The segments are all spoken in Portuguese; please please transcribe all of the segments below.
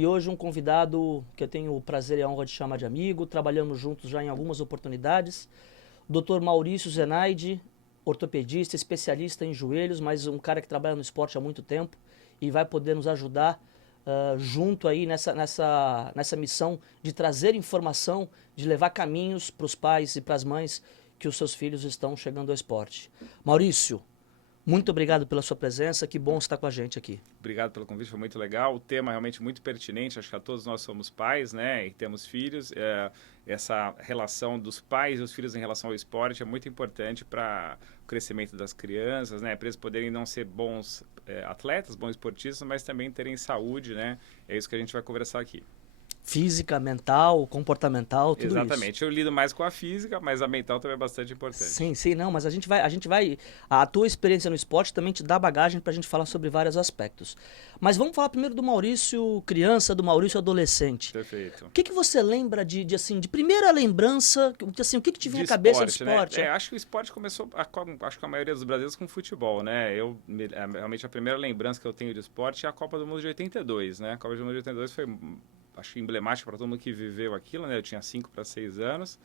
E hoje um convidado que eu tenho o prazer e a honra de chamar de amigo, trabalhamos juntos já em algumas oportunidades, Dr. Maurício Zenaide, ortopedista, especialista em joelhos, mas um cara que trabalha no esporte há muito tempo e vai poder nos ajudar junto aí nessa missão de trazer informação, de levar caminhos para os pais e para as mães que os seus filhos estão chegando ao esporte. Maurício, muito obrigado pela sua presença, que bom estar com a gente aqui. Obrigado pelo convite, foi muito legal. O tema é realmente muito pertinente, acho que todos nós somos pais, né, e temos filhos. Essa relação dos pais e os filhos em relação ao esporte é muito importante para o crescimento das crianças, né, para eles poderem não ser bons atletas, bons esportistas, mas também terem saúde, né, é isso que a gente vai conversar aqui. Física, mental, comportamental, tudo isso. Exatamente, eu lido mais com a física, mas a mental também é bastante importante. Sim, sim, não, mas a tua experiência no esporte também te dá bagagem pra gente falar sobre vários aspectos. Mas vamos falar primeiro do Maurício criança, do Maurício adolescente. Perfeito. O que você lembra de primeira lembrança, assim, o que te vinha à De cabeça do esporte, esporte? né? Acho que o esporte começou, acho que a maioria dos brasileiros com futebol, né? Realmente a primeira lembrança que eu tenho de esporte é a Copa do Mundo de 82, né? A Copa do Mundo de 82 foi, acho que emblemática para todo mundo que viveu aquilo, né? Eu tinha 5 para 6 anos.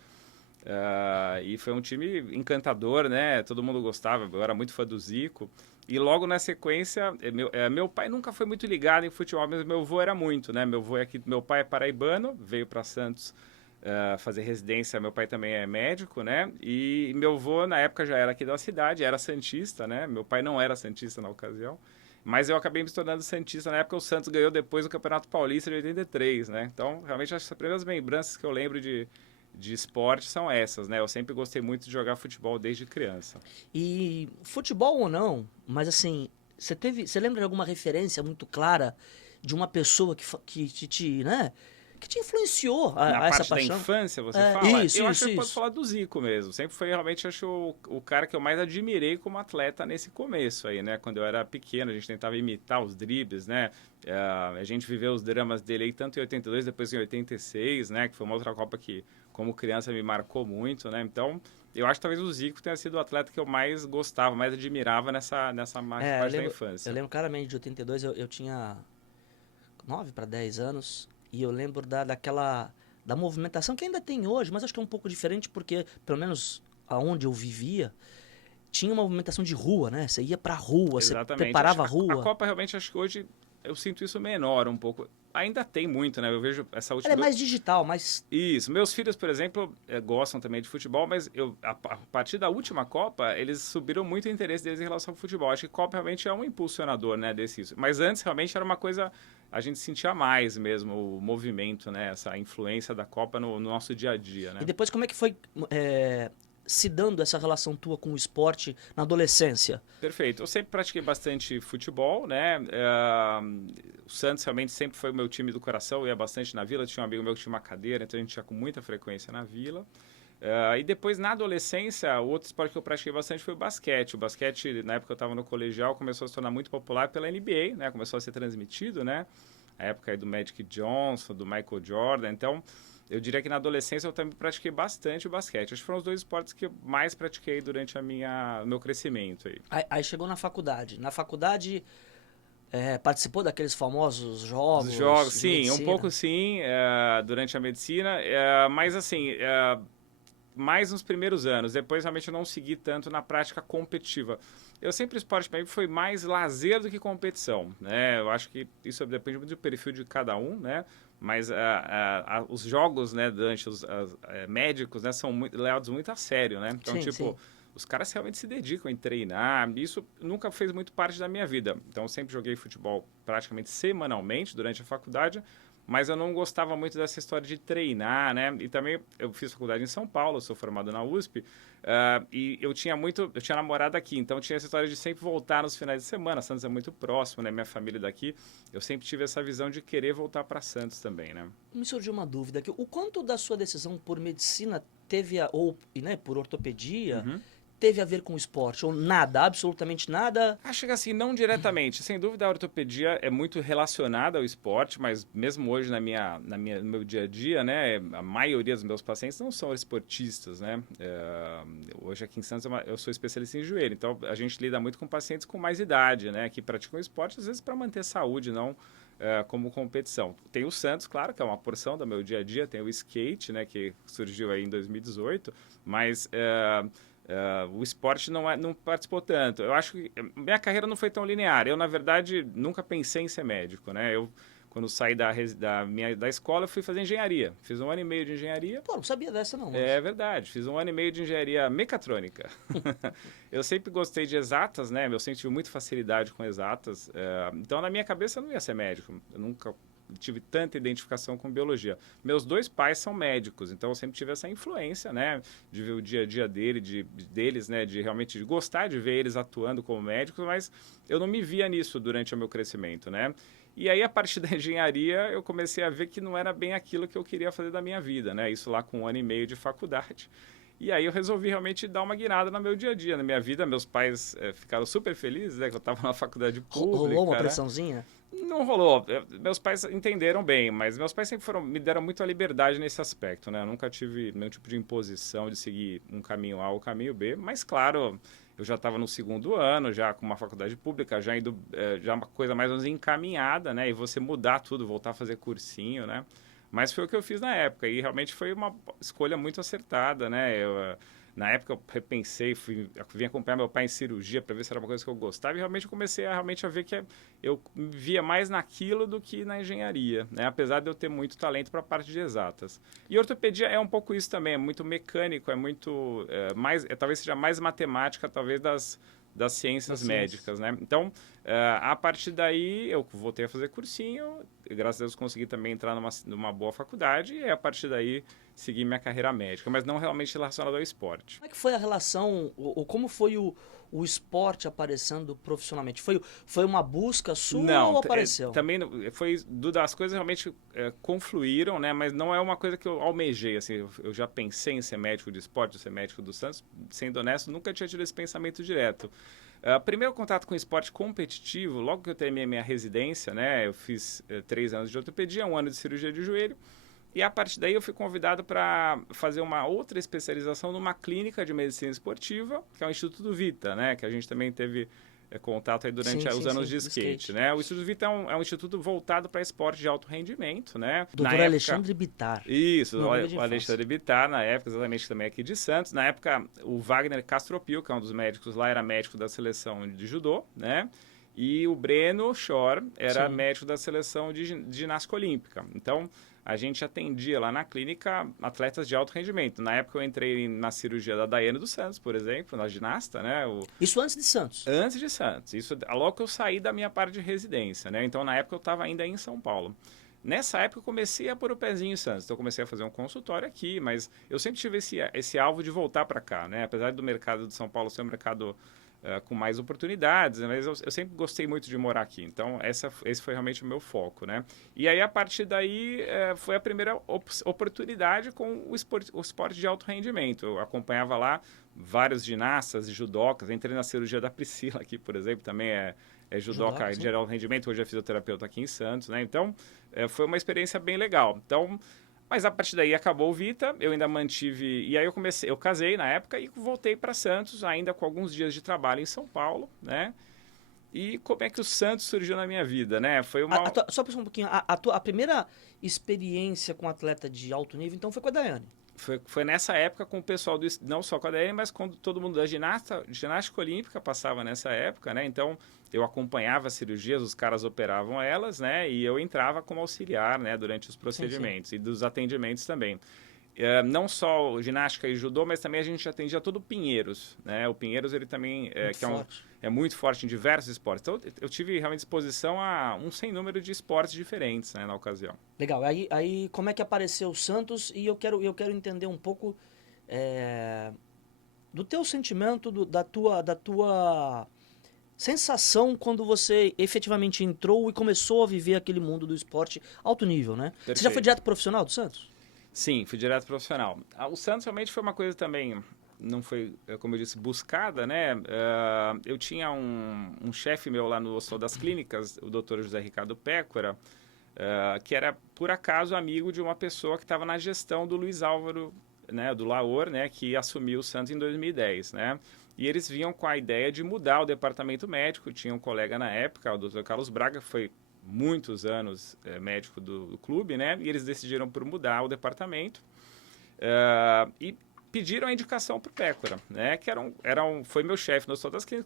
E foi um time encantador, né? Todo mundo gostava, eu era muito fã do Zico. E logo na sequência, meu pai nunca foi muito ligado em futebol, mas meu avô era muito, né? Meu pai é paraibano, veio para Santos fazer residência. Meu pai também é médico, né? E meu avô na época já era aqui da cidade, era santista, né? Meu pai não era santista na ocasião. Mas eu acabei me tornando santista. Na época o Santos ganhou depois do Campeonato Paulista de 83, né? Então, realmente, as primeiras lembranças que eu lembro de esporte são essas, né? Eu sempre gostei muito de jogar futebol desde criança. E futebol ou não, mas assim, você lembra de alguma referência muito clara de uma pessoa né, que te influenciou Na a essa parte da paixão? infância, você É, fala? isso, Eu acho isso, que eu posso isso. falar do Zico mesmo. Sempre foi realmente, acho, o cara que eu mais admirei como atleta nesse começo aí, né? Quando eu era pequeno, a gente tentava imitar os dribles, né? A gente viveu os dramas dele aí tanto em 82, depois em 86, né? Que foi uma outra Copa que, como criança, me marcou muito, né? Então, eu acho que talvez o Zico tenha sido o atleta que eu mais gostava, mais admirava nessa É, parte da eu infância. lembro claramente de 82, eu tinha 9 para 10 anos, e eu lembro da movimentação que ainda tem hoje, mas acho que é um pouco diferente porque, pelo menos aonde eu vivia, tinha uma movimentação de rua, né? Você ia pra rua, você Exatamente. preparava a A rua. Copa realmente, acho que hoje eu sinto isso menor um pouco. Ainda tem muito, né? Eu vejo essa Ela é última. mais digital, mais. Isso. Meus filhos, por exemplo, gostam também de futebol, mas a partir da última Copa, eles subiram muito o interesse deles em relação ao futebol. Acho que a Copa realmente é um impulsionador, né, desse isso. Mas antes, realmente, era uma coisa. A gente sentia mais mesmo o movimento, né? Essa influência da Copa no nosso dia a dia, E né? depois, como é que foi se dando essa relação tua com o esporte na adolescência? Perfeito. Eu sempre pratiquei bastante futebol, né? O Santos realmente sempre foi o meu time do coração. Eu ia bastante na Vila. Tinha um amigo meu que tinha uma cadeira, então a gente ia com muita frequência na Vila. E depois, na adolescência, o outro esporte que eu pratiquei bastante foi o basquete. O basquete, na época que eu estava no colegial, começou a se tornar muito popular pela NBA, né? Começou a ser transmitido, né? A época aí do Magic Johnson, do Michael Jordan. Então, eu diria que na adolescência eu também pratiquei bastante o basquete. Acho que foram os dois esportes que eu mais pratiquei durante o meu crescimento aí. Aí chegou na faculdade. Na faculdade, participou daqueles famosos Dos jogos, jogos de sim, um pouco medicina. sim, durante a medicina, mas assim, mais nos primeiros anos. Depois realmente eu não segui tanto na prática competitiva. Eu sempre, esporte para mim foi mais lazer do que competição, né? Eu acho que isso depende muito do perfil de cada um, né? Mas os jogos, né, durante os médicos, né, são levados muito a sério, né? Então, Sim, sim. tipo, os caras realmente se dedicam em treinar. Isso nunca fez muito parte da minha vida. Então, eu sempre joguei futebol praticamente semanalmente durante a faculdade, mas eu não gostava muito dessa história de treinar, né? E também eu fiz faculdade em São Paulo, eu sou formado na USP, e eu tinha namorada aqui, então tinha essa história de sempre voltar nos finais de semana. Santos é muito próximo, né? Minha família daqui, eu sempre tive essa visão de querer voltar para Santos também, né? Me surgiu uma dúvida aqui. O quanto da sua decisão por medicina ou né, por ortopedia Uhum. teve a ver com o esporte? Ou nada, absolutamente nada? Acho que assim, não diretamente. Sem dúvida, a ortopedia é muito relacionada ao esporte, mas mesmo hoje no meu dia a dia, né, a maioria dos meus pacientes não são esportistas, né? Hoje aqui em Santos eu sou especialista em joelho, então a gente lida muito com pacientes com mais idade, né, que praticam esporte, às vezes para manter saúde, não como competição. Tem o Santos, claro, que é uma porção do meu dia a dia, tem o skate, né, que surgiu aí em 2018, mas o esporte não participou tanto. Eu acho que minha carreira não foi tão linear. Eu, na verdade, nunca pensei em ser médico, né? Quando saí da escola, eu fui fazer engenharia. Fiz 1 ano e meio de engenharia. Pô, não sabia dessa não. É verdade, fiz 1 ano e meio de engenharia mecatrônica. Eu sempre gostei de exatas, né? Eu sempre tive muita facilidade com exatas. Então, na minha cabeça, eu não ia ser médico. Eu nunca tive tanta identificação com biologia. Meus 2 pais são médicos, então eu sempre tive essa influência, né? De ver o dia a dia deles, né? De realmente gostar de ver eles atuando como médicos, mas eu não me via nisso durante o meu crescimento, né? E aí, a partir da engenharia, eu comecei a ver que não era bem aquilo que eu queria fazer da minha vida, né? Isso lá com 1 ano e meio de faculdade. E aí eu resolvi realmente dar uma guinada no meu dia a dia, na minha vida. Meus pais ficaram super felizes, né? Que eu estava na faculdade pública. Rolou uma né? pressãozinha? Não rolou. Meus pais entenderam bem, mas meus pais sempre me deram muito a liberdade nesse aspecto, né? Eu nunca tive nenhum tipo de imposição de seguir um caminho A ou caminho B, mas claro, eu já estava no 2º ano, já com uma faculdade pública, já indo, já uma coisa mais ou menos encaminhada, né? E você mudar tudo, voltar a fazer cursinho, né? Mas foi o que eu fiz na época e realmente foi uma escolha muito acertada, né? Na época eu repensei, vim acompanhar meu pai em cirurgia para ver se era uma coisa que eu gostava e realmente eu comecei a ver que eu via mais naquilo do que na engenharia, né? Apesar de eu ter muito talento para a parte de exatas. E ortopedia é um pouco isso também, é muito mecânico, é muito talvez seja mais matemática, talvez das ciências médicas, né? Então, a partir daí eu voltei a fazer cursinho, e graças a Deus consegui também entrar numa boa faculdade e a partir daí segui minha carreira médica, mas não realmente relacionada ao esporte. Como é que foi a relação, ou como foi o esporte aparecendo profissionalmente? Foi uma busca sua Não, ou apareceu? também foi das coisas realmente confluíram, né? Mas não é uma coisa que eu almejei, assim, eu já pensei em ser médico de esporte, ser médico do Santos, sendo honesto, nunca tinha tido esse pensamento direto. Primeiro contato com esporte competitivo, logo que eu terminei minha residência, né? Eu fiz 3 anos de ortopedia, 1 ano de cirurgia de joelho, e a partir daí eu fui convidado para fazer uma outra especialização numa clínica de medicina esportiva, que é o Instituto Vita, né? Que a gente também teve contato aí durante os anos de skate, né? O Instituto Vita é um instituto voltado para esporte de alto rendimento, né? Doutor Alexandre Bittar. Isso, o Alexandre Bittar, na época, exatamente também aqui de Santos. Na época, o Wagner Castropil, que é um dos médicos lá, era médico da seleção de judô, né? E o Breno Schor era médico da seleção de ginástica olímpica. Então, a gente atendia lá na clínica atletas de alto rendimento. Na época eu entrei na cirurgia da Daiane dos Santos, por exemplo, na ginasta, né? Isso antes de Santos? Antes de Santos. Isso logo que eu saí da minha parte de residência, né? Então, na época eu estava ainda em São Paulo. Nessa época eu comecei a pôr o pezinho em Santos. Então eu comecei a fazer um consultório aqui, mas eu sempre tive esse alvo de voltar para cá, né? Apesar do mercado de São Paulo ser um mercado com mais oportunidades, mas eu sempre gostei muito de morar aqui. Então, esse foi realmente o meu foco, né? E aí, a partir daí, foi a primeira oportunidade com o esporte de alto rendimento. Eu acompanhava lá vários ginastas e judocas. Entrei na cirurgia da Priscila aqui, por exemplo, também é judoca de alto rendimento, hoje é fisioterapeuta aqui em Santos, né? Então, foi uma experiência bem legal. Então, mas a partir daí acabou o Vita, eu ainda mantive... E aí eu casei na época e voltei para Santos, ainda com alguns dias de trabalho em São Paulo, né? E como é que o Santos surgiu na minha vida, né? Foi uma... Só para um pouquinho, a primeira experiência com atleta de alto nível, então, foi com a Daiane? Foi nessa época com o pessoal, não só com a Daiane, mas com todo mundo da ginástica olímpica passava nessa época, né? Então, eu acompanhava as cirurgias, os caras operavam elas, né? E eu entrava como auxiliar, né? Durante os procedimentos e dos atendimentos também. Não só ginástica e judô, mas também a gente atendia todo o Pinheiros, né? O Pinheiros, ele também é muito forte em diversos esportes. Então, eu tive realmente exposição a um sem número de esportes diferentes, né, na ocasião. Legal. Aí como é que apareceu o Santos? E eu quero entender um pouco do teu sentimento, da tua sensação quando você efetivamente entrou e começou a viver aquele mundo do esporte alto nível, né? Perfeito. Você já foi direto profissional do Santos? Sim, fui direto profissional. O Santos realmente foi uma coisa também, não foi, como eu disse, buscada, né? Eu tinha um chefe meu lá no Hospital das Clínicas, o Dr. José Ricardo Pécora, que era, por acaso, amigo de uma pessoa que estava na gestão do Luiz Álvaro, né, do Laor, né, que assumiu o Santos em 2010, né? E eles vinham com a ideia de mudar o departamento médico. Tinha um colega na época, o Dr. Carlos Braga, que foi muitos anos médico do clube, né? E eles decidiram por mudar o departamento e pediram a indicação para o Pécora, né? Que foi meu chefe no Todas que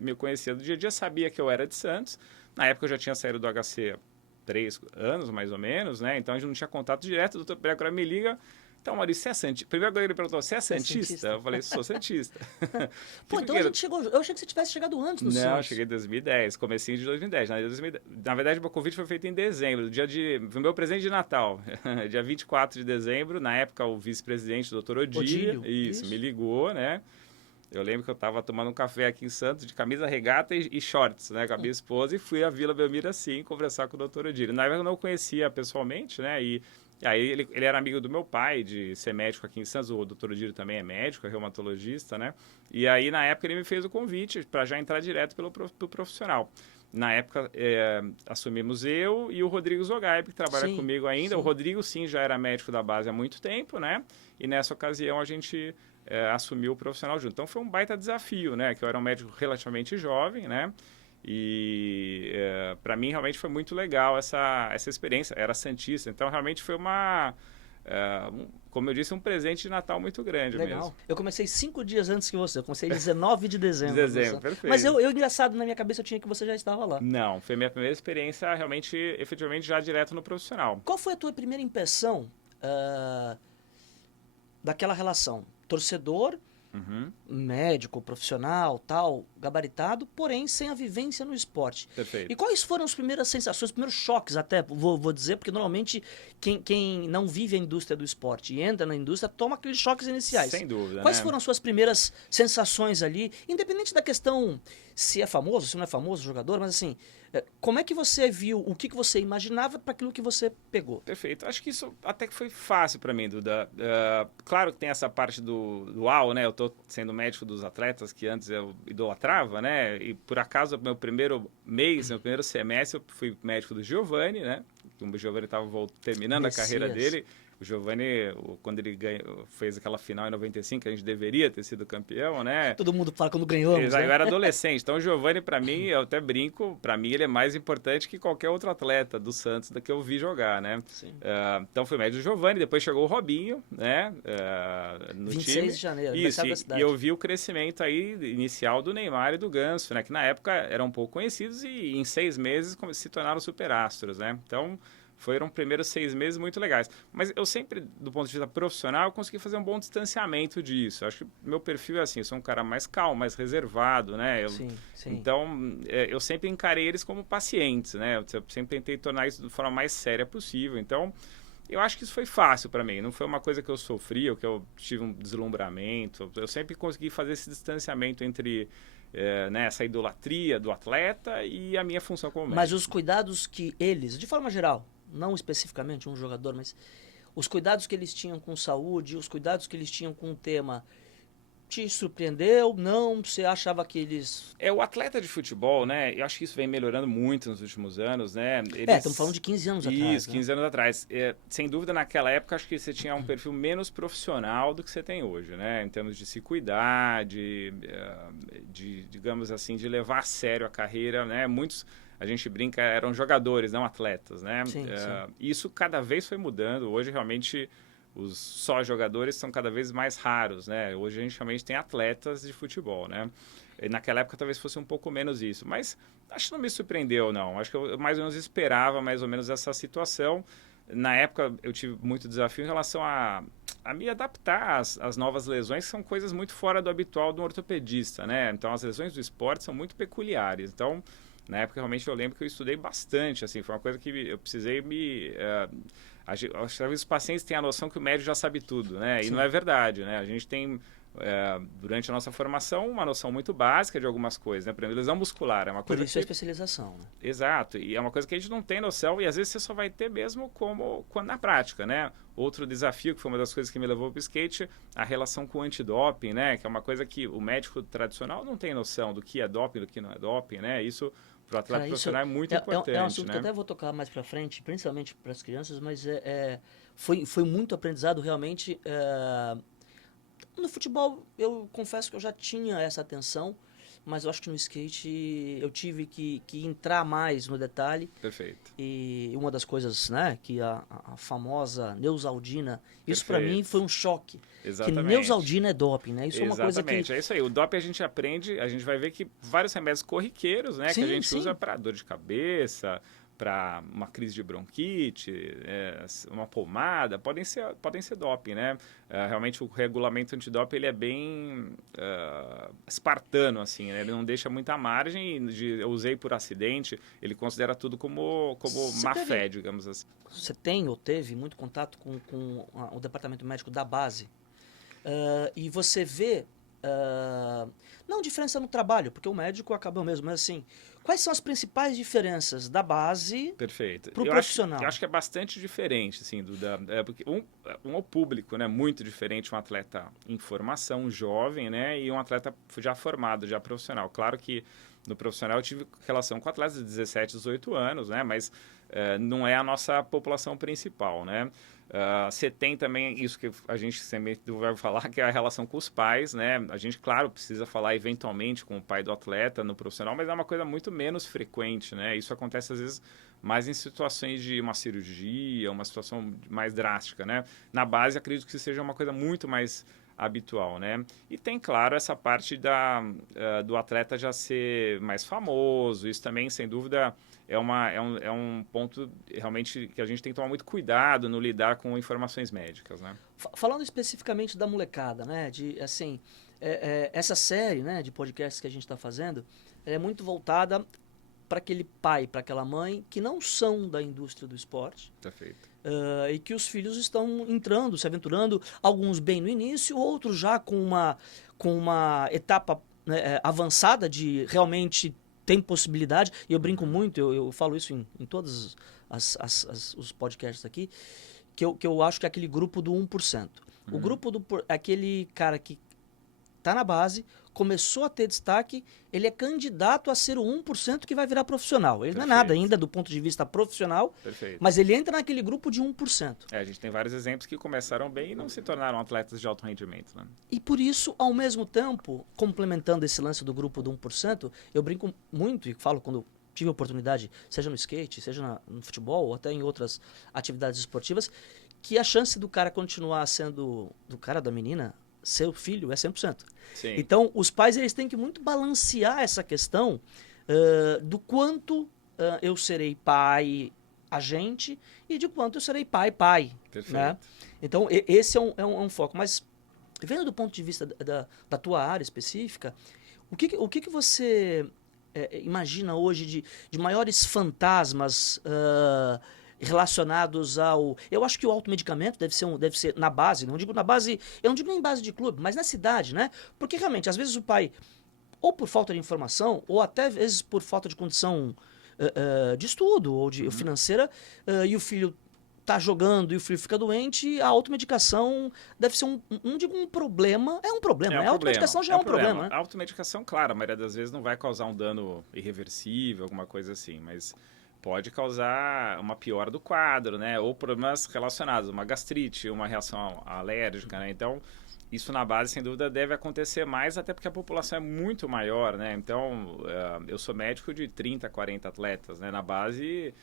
me conhecia do dia a dia, sabia que eu era de Santos. Na época eu já tinha saído do HC há 3 anos, mais ou menos, né? Então a gente não tinha contato direto. O doutor Pécora me liga. Então, Maurício, você é santista? Primeiro ele perguntou, você é santista? Eu falei, sou santista. Pô, então a gente chegou... Eu achei que você tivesse chegado antes no Santos. Não, eu cheguei em 2010, comecinho de 2010. Na verdade, o meu convite foi feito em dezembro, foi meu presente de Natal. Dia 24 de dezembro, na época o vice-presidente, o Dr. Odílio, isso, me ligou, né? Eu lembro que eu estava tomando um café aqui em Santos, de camisa regata e shorts, né, com a minha esposa, e fui à Vila Belmiro, assim, conversar com o Dr. Odílio. Na verdade, eu não o conhecia pessoalmente, né, e aí ele era amigo do meu pai, de ser médico aqui em Santos, o Dr. Odílio também é médico, é reumatologista, né, e aí, na época, ele me fez o convite para já entrar direto pelo profissional. Na época, assumimos eu e o Rodrigo Zogaib, que trabalha comigo ainda. Sim. O Rodrigo, sim, já era médico da base há muito tempo, né, e nessa ocasião a gente... assumiu o profissional junto. Então foi um baita desafio, né? Que eu era um médico relativamente jovem, né? E para mim realmente foi muito legal essa experiência. Era santista, então realmente foi como eu disse, um presente de Natal muito grande. Legal. Mesmo. Eu comecei 5 dias antes que você. Eu comecei 19 de dezembro. Perfeito. Mas engraçado, na minha cabeça eu tinha que você já estava lá. Não, foi minha primeira experiência realmente, efetivamente, já direto no profissional. Qual foi a tua primeira impressão daquela relação? Torcedor, médico, profissional, tal, gabaritado, porém sem a vivência no esporte. Perfeito. E quais foram as primeiras sensações, os primeiros choques até, vou dizer, porque normalmente quem não vive a indústria do esporte e entra na indústria toma aqueles choques iniciais. Sem dúvida, Quais foram as suas primeiras sensações ali, independente da questão se é famoso, se não é famoso o jogador, mas assim, como é que você viu, o que você imaginava para aquilo que você pegou? Perfeito. Acho que isso até que foi fácil para mim, Duda. Claro que tem essa parte do uau, né? Eu tô sendo médico dos atletas que antes eu idolatrava, né? E por acaso, meu primeiro semestre, eu fui médico do Giovani, né? O Giovani estava terminando a carreira dele. O Giovani, quando ele fez aquela final em 95, a gente deveria ter sido campeão, né? Todo mundo fala quando ganhamos, né? Eu era adolescente. Então, o Giovani, para mim, eu até brinco, para mim ele é mais importante que qualquer outro atleta do Santos que eu vi jogar, né? Então, fui médico do Giovani, depois chegou o Robinho, né? No 26 time. de janeiro, Isso, da cidade. E eu vi o crescimento aí inicial do Neymar e do Ganso, né? Que na época eram um pouco conhecidos e em 6 meses se tornaram superastros, né? Então... foram primeiros 6 meses muito legais. Mas eu sempre, do ponto de vista profissional, consegui fazer um bom distanciamento disso. Acho que meu perfil é assim, eu sou um cara mais calmo, mais reservado, né? Sim. Então, eu sempre encarei eles como pacientes, né? Eu sempre tentei tornar isso de forma mais séria possível. Então, eu acho que isso foi fácil para mim. Não foi uma coisa que eu sofri ou que eu tive um deslumbramento. Eu sempre consegui fazer esse distanciamento entre... essa idolatria do atleta e a minha função como médico. Mas os cuidados que eles, de forma geral, não especificamente um jogador, mas os cuidados que eles tinham com saúde, os cuidados que eles tinham com o tema, te surpreendeu? Não? Você achava que eles... O atleta de futebol, né? Eu acho que isso vem melhorando muito nos últimos anos, né? Estamos falando de 15 anos atrás. Isso, 15 anos atrás. Sem dúvida, naquela época, acho que você tinha um perfil menos profissional do que você tem hoje, né? Em termos de se cuidar, digamos assim, de levar a sério a carreira, né? Muitos... a gente brinca, eram jogadores, não atletas, né? Sim. Isso cada vez foi mudando. Hoje, realmente, os só jogadores são cada vez mais raros, né? Hoje, a gente realmente tem atletas de futebol, né? E naquela época, talvez fosse um pouco menos isso. Mas acho que não me surpreendeu, não. Acho que eu mais ou menos esperava mais ou menos essa situação. Na época, eu tive muito desafio em relação a me adaptar às novas lesões, que são coisas muito fora do habitual de um ortopedista, né? Então, as lesões do esporte são muito peculiares. Então... na época, realmente, eu lembro que eu estudei bastante, assim, foi uma coisa que eu precisei acho que os pacientes têm a noção que o médico já sabe tudo, né? Sim. E não é verdade, né? A gente tem, durante a nossa formação, uma noção muito básica de algumas coisas, né? Por exemplo, lesão muscular é uma coisa. Por isso a especialização, né? Exato, e é uma coisa que a gente não tem noção e às vezes você só vai ter mesmo quando na prática, né? Outro desafio, que foi uma das coisas que me levou para o skate, a relação com o antidoping, né? Que é uma coisa que o médico tradicional não tem noção do que é doping, do que não é doping, né? Isso... para o atleta profissional é muito importante. É um assunto, né? Que eu até vou tocar mais para frente, principalmente para as crianças, mas foi muito aprendizado realmente. No futebol, eu confesso que eu já tinha essa atenção, mas eu acho que no skate eu tive que entrar mais no detalhe. Perfeito. E uma das coisas, né, que a famosa Neusaldina, isso para Perfeito. mim foi um choque. Exatamente. Que Neusaldina é doping, né? Isso é uma coisa que... Exatamente, é isso aí. O doping a gente aprende, a gente vai ver que vários remédios corriqueiros, né, que a gente usa para dor de cabeça, para uma crise de bronquite, uma pomada, podem ser doping, né? Realmente o regulamento antidoping ele é bem espartano, assim, né? Ele não deixa muita margem, eu usei por acidente, ele considera tudo como má fé, digamos assim. Você tem ou teve muito contato com o departamento médico da base e você vê, não diferença no trabalho, porque o médico acaba o mesmo, mas assim, quais são as principais diferenças da base para o profissional? Eu acho que é bastante diferente, assim, porque um é o público, né, muito diferente, um atleta em formação, jovem, né, e um atleta já formado, já profissional. Claro que no profissional eu tive relação com atletas de 17, 18 anos, né, mas não é a nossa população principal, né. Você tem também isso que a gente sempre vai falar, que é a relação com os pais, né? A gente, claro, precisa falar eventualmente com o pai do atleta no profissional, mas é uma coisa muito menos frequente, né? Isso acontece às vezes mais em situações de uma cirurgia, uma situação mais drástica, né? Na base, acredito que seja uma coisa muito mais habitual, né? E tem, claro, essa parte do atleta já ser mais famoso, isso também, sem dúvida, é um ponto realmente que a gente tem que tomar muito cuidado no lidar com informações médicas, né? Falando especificamente da molecada, né? Assim, essa série, né, de podcasts que a gente está fazendo é muito voltada para aquele pai, para aquela mãe que não são da indústria do esporte. Perfeito. E que os filhos estão entrando, se aventurando, alguns bem no início, outros já com uma etapa, né, avançada de realmente tem possibilidade, e eu brinco muito, eu falo isso em todos os podcasts aqui, que eu acho que é aquele grupo do 1%. O grupo aquele cara que está na base, começou a ter destaque, ele é candidato a ser o 1% que vai virar profissional. Ele não é nada ainda do ponto de vista profissional, mas ele entra naquele grupo de 1%. A gente tem vários exemplos que começaram bem e não se tornaram atletas de alto rendimento, né? E por isso, ao mesmo tempo, complementando esse lance do grupo do 1%, eu brinco muito e falo quando tive a oportunidade, seja no skate, seja no futebol ou até em outras atividades esportivas, que a chance do cara continuar sendo, do cara, da menina, seu filho é 100%. Sim. Então, os pais eles têm que muito balancear essa questão do quanto eu serei pai agente e de quanto eu serei pai. Perfeito. Né? Então, esse é um foco. Mas, vendo do ponto de vista da tua área específica, o que você imagina hoje de maiores fantasmas relacionados ao... Eu acho que o automedicamento deve ser na base, não digo na base, eu não digo nem base de clube, mas na cidade, né? Porque realmente, às vezes o pai, ou por falta de informação, ou até às vezes por falta de condição de estudo ou de financeira, e o filho tá jogando e o filho fica doente, a automedicação deve ser não digo um problema, é um problema, né? A automedicação já é um problema, né? A automedicação, claro, a maioria das vezes não vai causar um dano irreversível, alguma coisa assim, mas pode causar uma piora do quadro, né? Ou problemas relacionados, uma gastrite, uma reação alérgica, né? Então, isso na base, sem dúvida, deve acontecer mais, até porque a população é muito maior, né? Então, eu sou médico de 30, 40 atletas, né? Na base...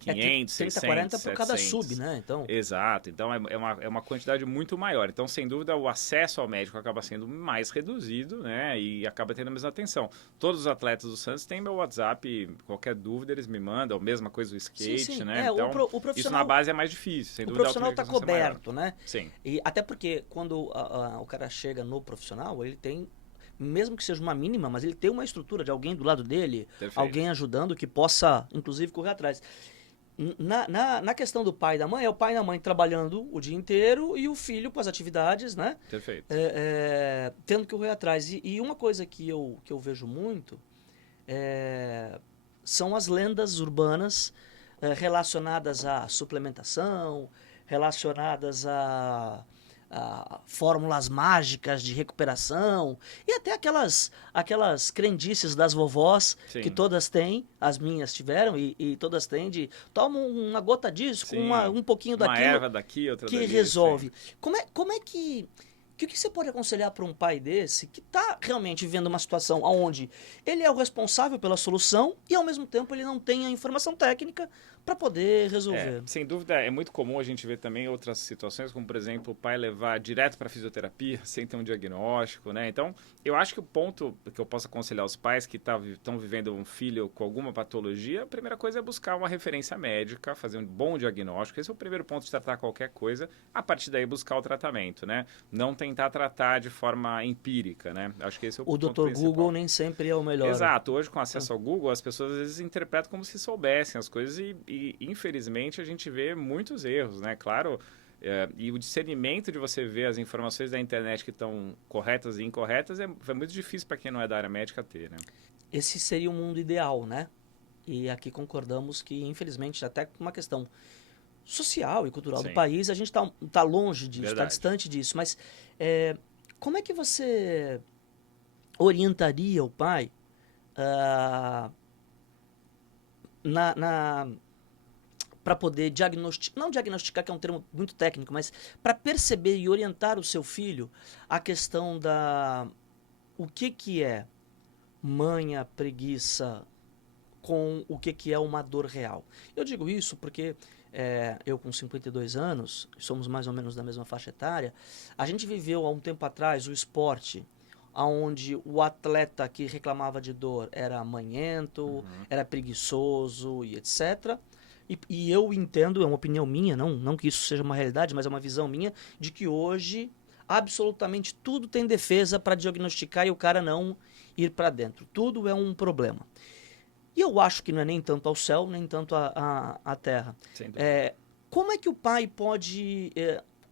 500, 30, 600, 40 por 700. cada sub, né? Então... Exato, então é uma quantidade muito maior. Então, sem dúvida, o acesso ao médico acaba sendo mais reduzido, né? E acaba tendo a mesma atenção. Todos os atletas do Santos têm meu WhatsApp, qualquer dúvida eles me mandam, mesma coisa o skate, sim. né? Então, o profissional, isso na base é mais difícil, sem dúvida. O profissional está coberto, né? Sim. E até porque quando o cara chega no profissional, ele tem, mesmo que seja uma mínima, mas ele tem uma estrutura de alguém do lado dele, Perfeito. Alguém ajudando que possa, inclusive, correr atrás. Na questão do pai e da mãe, é o pai e a mãe trabalhando o dia inteiro e o filho com as atividades, né? Perfeito. Tendo que correr atrás. E uma coisa que eu vejo muito são as lendas urbanas relacionadas à suplementação, relacionadas a fórmulas mágicas de recuperação e até aquelas crendices das vovós. Sim. Que todas têm, as minhas tiveram e todas têm de toma uma gota disso, com um pouquinho daquilo, uma erva daqui, outra que dali, resolve. Como é que que você pode aconselhar para um pai desse que está realmente vivendo uma situação onde ele é o responsável pela solução e, ao mesmo tempo, ele não tem a informação técnica para poder resolver? Sem dúvida, é muito comum a gente ver também outras situações, como por exemplo, o pai levar direto para fisioterapia sem ter um diagnóstico, né? Então, eu acho que o ponto que eu posso aconselhar aos pais que estão vivendo um filho com alguma patologia, a primeira coisa é buscar uma referência médica, fazer um bom diagnóstico. Esse é o primeiro ponto de tratar qualquer coisa. A partir daí, buscar o tratamento, né? Não tentar tratar de forma empírica, né? Acho que esse é o O ponto Dr. principal. Google nem sempre é o melhor. Exato. Hoje, com acesso ao Google, as pessoas às vezes interpretam como se soubessem as coisas e infelizmente, a gente vê muitos erros, né? Claro, e o discernimento de você ver as informações da internet que estão corretas e incorretas é muito difícil para quem não é da área médica ter, né? Esse seria o mundo ideal, né? E aqui concordamos que, infelizmente, até por uma questão social e cultural do Sim. país, a gente está longe disso, está Verdade. distante disso. Mas como é que você orientaria o pai para poder diagnosticar, não diagnosticar, que é um termo muito técnico, mas para perceber e orientar o seu filho a questão o que é manha, preguiça, com o que é uma dor real. Eu digo isso porque eu com 52 anos, somos mais ou menos da mesma faixa etária, a gente viveu há um tempo atrás o esporte onde o atleta que reclamava de dor era manhento, era preguiçoso e etc. E eu entendo, é uma opinião minha, não que isso seja uma realidade, mas é uma visão minha, de que hoje absolutamente tudo tem defesa para diagnosticar e o cara não ir para dentro. Tudo é um problema. E eu acho que não é nem tanto ao céu, nem tanto à terra. Sem dúvida. Como é que o pai pode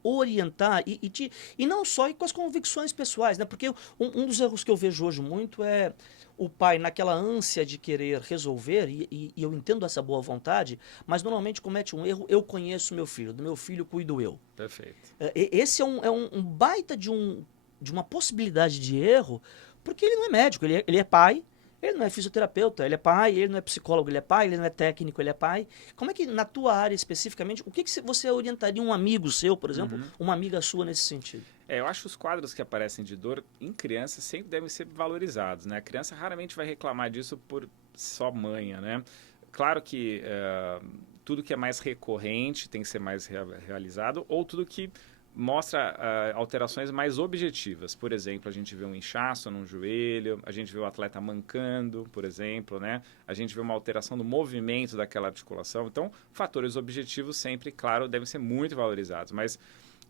orientar e não só com as convicções pessoais, né? Porque um dos erros que eu vejo hoje muito é o pai naquela ânsia de querer resolver, e eu entendo essa boa vontade, mas normalmente comete um erro: eu conheço meu filho, do meu filho cuido eu. Perfeito. Esse é um baita de uma possibilidade de erro, porque ele não é médico, ele é pai. Ele não é fisioterapeuta, ele é pai. Ele não é psicólogo, ele é pai. Ele não é técnico, ele é pai. Como é que, na tua área especificamente, o que você orientaria um amigo seu, por exemplo, uma amiga sua nesse sentido? Eu acho que os quadros que aparecem de dor em criança sempre devem ser valorizados, né? A criança raramente vai reclamar disso por só manha, né? Claro que tudo que é mais recorrente tem que ser mais realizado, ou tudo que mostra alterações mais objetivas. Por exemplo, a gente vê um inchaço num joelho, a gente vê o atleta mancando, por exemplo, né? A gente vê uma alteração do movimento daquela articulação. Então, fatores objetivos sempre, claro, devem ser muito valorizados, mas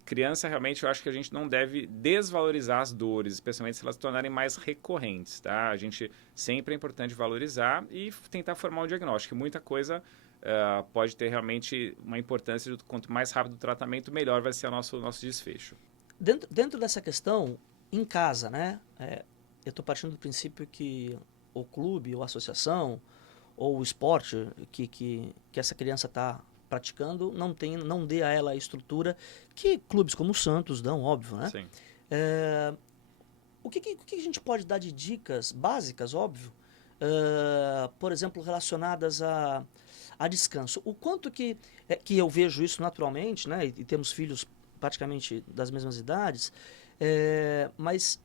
criança, realmente, eu acho que a gente não deve desvalorizar as dores, especialmente se elas se tornarem mais recorrentes, tá? A gente sempre é importante valorizar e tentar formar um diagnóstico. Muita coisa pode ter realmente uma importância, quanto mais rápido o tratamento, melhor vai ser o nosso desfecho. Dentro dessa questão, em casa, né? Eu estou partindo do princípio que o clube, ou a associação, ou o esporte que essa criança está praticando não dê a ela a estrutura que clubes como o Santos dão, óbvio, né? Sim. O que a gente pode dar de dicas básicas, óbvio, por exemplo, relacionadas a descanso? O quanto que eu vejo isso naturalmente, né? E temos filhos praticamente das mesmas idades, mas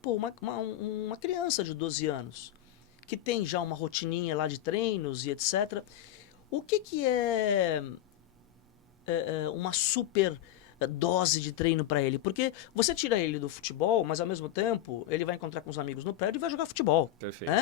pô, uma criança de 12 anos que tem já uma rotininha lá de treinos e etc. O que é uma super dose de treino para ele? Porque você tira ele do futebol, mas ao mesmo tempo ele vai encontrar com os amigos no prédio e vai jogar futebol. Perfeito.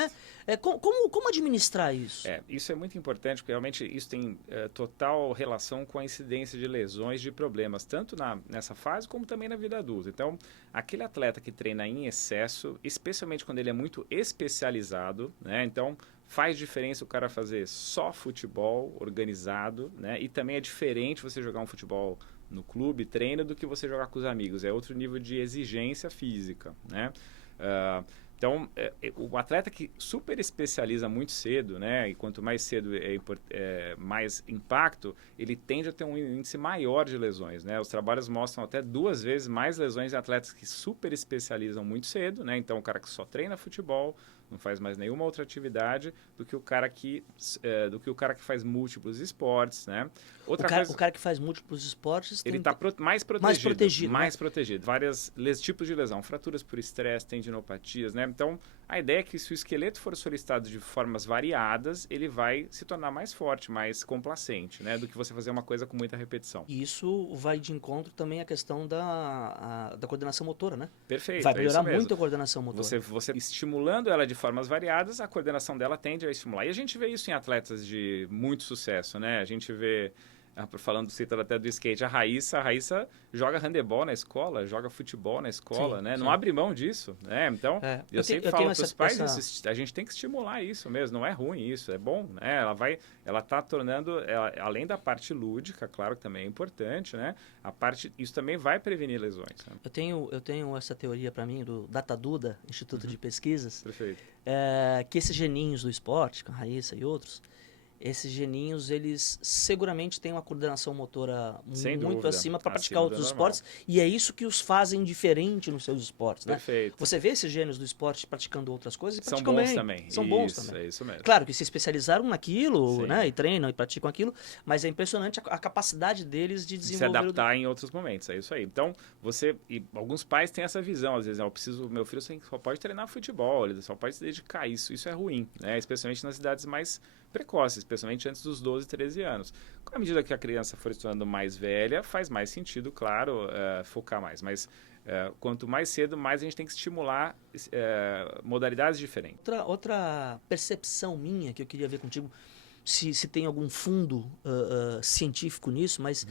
Como administrar isso? Isso é muito importante, porque realmente isso tem total relação com a incidência de lesões, de problemas, tanto nessa fase como também na vida adulta. Então, aquele atleta que treina em excesso, especialmente quando ele é muito especializado, né? Então, faz diferença o cara fazer só futebol organizado, né? E também é diferente você jogar um futebol no clube, treino, do que você jogar com os amigos. É outro nível de exigência física, né? Então, o atleta que super especializa muito cedo, né? E quanto mais cedo mais impacto, ele tende a ter um índice maior de lesões, né? Os trabalhos mostram até 2 vezes mais lesões em atletas que super especializam muito cedo, né? Então, o cara que só treina futebol não faz mais nenhuma outra atividade do que o cara que faz múltiplos esportes, né? O cara que faz múltiplos esportes ele está mais protegido. Né? Vários tipos de lesão, fraturas por estresse, tendinopatias, né? Então, a ideia é que se o esqueleto for solicitado de formas variadas, ele vai se tornar mais forte, mais complacente, né? Do que você fazer uma coisa com muita repetição. E isso vai de encontro também à questão da coordenação motora, né? Perfeito. Vai melhorar muito a coordenação motora. Você estimulando ela de formas variadas, a coordenação dela tende a estimular. E a gente vê isso em atletas de muito sucesso, né? A gente vê, citando até do skate, a Raíssa joga handebol na escola, joga futebol na escola, sim, né? sim. Não abre mão disso, né? Então, eu sempre falo para os pais, a gente tem que estimular isso mesmo, não é ruim isso, é bom, né? Ela está tornando, além da parte lúdica, claro que também é importante, né? Isso também vai prevenir lesões. Né? Eu tenho essa teoria para mim do Dataduda, Instituto de Pesquisas, Perfeito. Que esses geninhos do esporte, com a Raíssa e outros, esses geninhos, eles seguramente têm uma coordenação motora muito acima para praticar outros esportes. E é isso que os fazem diferente nos seus esportes, né? Perfeito. Você vê esses gênios do esporte praticando outras coisas e são praticam bons bem. Também. São bons também. É isso mesmo. Claro que se especializaram naquilo, Sim. né? E treinam e praticam aquilo, mas é impressionante a capacidade deles de desenvolver... Se adaptar em outros momentos, é isso aí. Então, alguns pais têm essa visão, às vezes, meu filho só pode treinar futebol, ele só pode se dedicar a isso. Isso é ruim, né? Especialmente nas idades mais precoces, especialmente antes dos 12, 13 anos. À medida que a criança for se tornando mais velha, faz mais sentido, claro, focar mais. Mas quanto mais cedo, mais a gente tem que estimular modalidades diferentes. Outra percepção minha que eu queria ver contigo, se tem algum fundo científico nisso, mas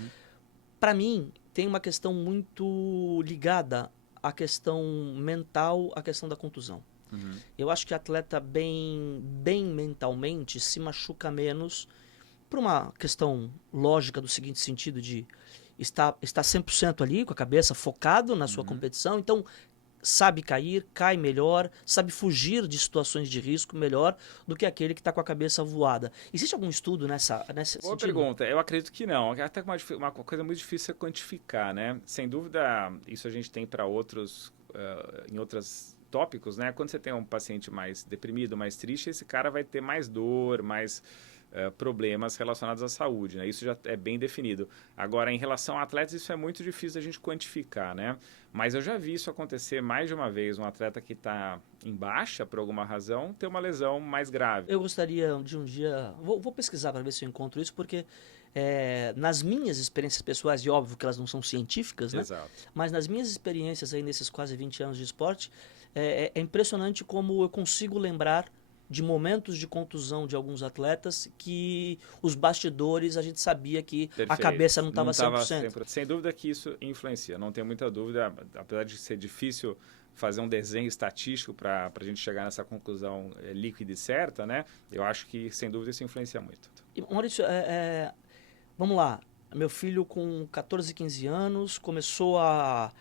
para mim tem uma questão muito ligada à questão mental, à questão da contusão. Eu acho que atleta bem mentalmente se machuca menos por uma questão lógica do seguinte sentido de estar 100% ali com a cabeça focado na sua competição, então sabe cair, cai melhor, sabe fugir de situações de risco melhor do que aquele que está com a cabeça voada. Existe algum estudo nessa Boa sentido? Pergunta. Eu acredito que não. É até uma coisa muito difícil de quantificar, né? Sem dúvida, isso a gente tem para em outras tópicos, né? Quando você tem um paciente mais deprimido, mais triste, esse cara vai ter mais dor, mais problemas relacionados à saúde, né? Isso já é bem definido. Agora, em relação a atletas, isso é muito difícil a gente quantificar, né? Mas eu já vi isso acontecer mais de uma vez, um atleta que está em baixa, por alguma razão, ter uma lesão mais grave. Eu gostaria de um dia... Vou pesquisar para ver se eu encontro isso, porque nas minhas experiências pessoais, e óbvio que elas não são científicas, né? Exato. Mas nas minhas experiências aí nesses quase 20 anos de esporte, é impressionante como eu consigo lembrar de momentos de contusão de alguns atletas que os bastidores a gente sabia que a cabeça não estava 100%. Sem dúvida que isso influencia, não tenho muita dúvida, apesar de ser difícil fazer um desenho estatístico para a gente chegar nessa conclusão líquida e certa, né? Eu acho que, sem dúvida, isso influencia muito. E, Maurício, vamos lá. Meu filho com 14, 15 anos começou a...